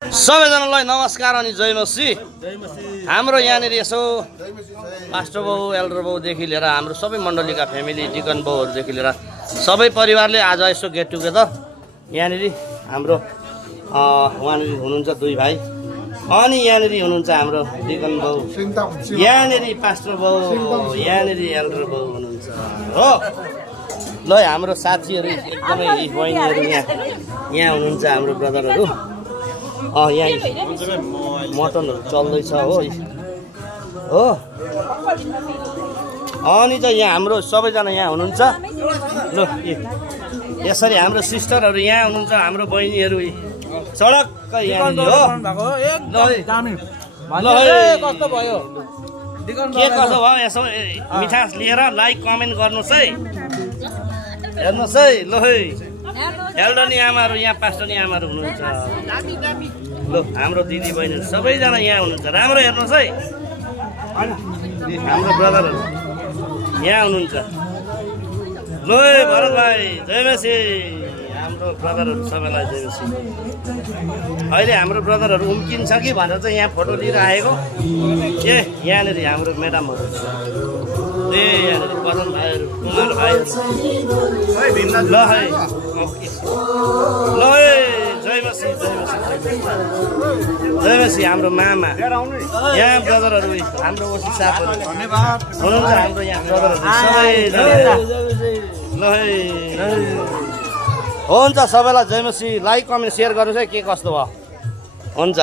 सबैजनालाई नमस्कार अनि जय मसी। हाम्रो यहाँनिर यसो मास्टर बाउ एल्डर बाउदेखि लिएर हाम्रो सबै मण्डलीका फ्यामिली डिकन बाउहरूदेखि लिएर सबै परिवारले आज यसो गेट टुगेदर यहाँनिर हाम्रो उहाँनिर हुनुहुन्छ दुई भाइ अनि यहाँनिर हुनुहुन्छ हाम्रो डिकन बाउ, यहाँनिर पास्टर बाउ, यहाँनिर एल्डर बाउ हुनुहुन्छ हो। ल हाम्रो साथीहरू एकदमै बहिनीहरू यहाँ हुनुहुन्छ हाम्रो ब्रदरहरू। यहाँ मटनहरू चल्दैछ हो हो। अनि त यहाँ हाम्रो सबैजना यहाँ हुनुहुन्छ। ल यसरी हाम्रो सिस्टरहरू यहाँ हुनुहुन्छ, हाम्रो बहिनीहरू सडक यहाँ हो। कस्तो भयो के कसो भयो यसो मिठास लिएर लाइक कमेन्ट गर्नुहोस् है, हेर्नुहोस् है। ल है एल्डरनी आमाहरू यहाँ पास्टरनी आमाहरू हुनुहुन्छ। ल हाम्रो दिदी बहिनीहरू सबैजना यहाँ हुनुहुन्छ, राम्रो हेर्नुहोस् है। हाम्रो ब्रदरहरू यहाँ हुनुहुन्छ। ल भरत भाइ जय मसी, हाम्रो ब्रदरहरू सबैलाई जय मसी। अहिले हाम्रो ब्रदरहरू उम्किन्छ कि भनेर चाहिँ यहाँ फोटो लिइराखेको। ए यहाँनिर हाम्रो म्याडमहरू, ए यहाँनिर पदन भाइहरू, कुमार भाइहरू ल है। ल है जय मसी, जय मसी, जय मसी। हाम्रो मामा यहाँ ब्रदरहरू, हाम्रो ओसी साथहरू हुनुहुन्छ, हाम्रो यहाँ ब्रदरहरू सबैजना। ल है हुन्छ सबैलाई जय मसी। लाइक कमेन्ट सेयर गर्नुहोस् है के कस्तो भयो। हुन्छ।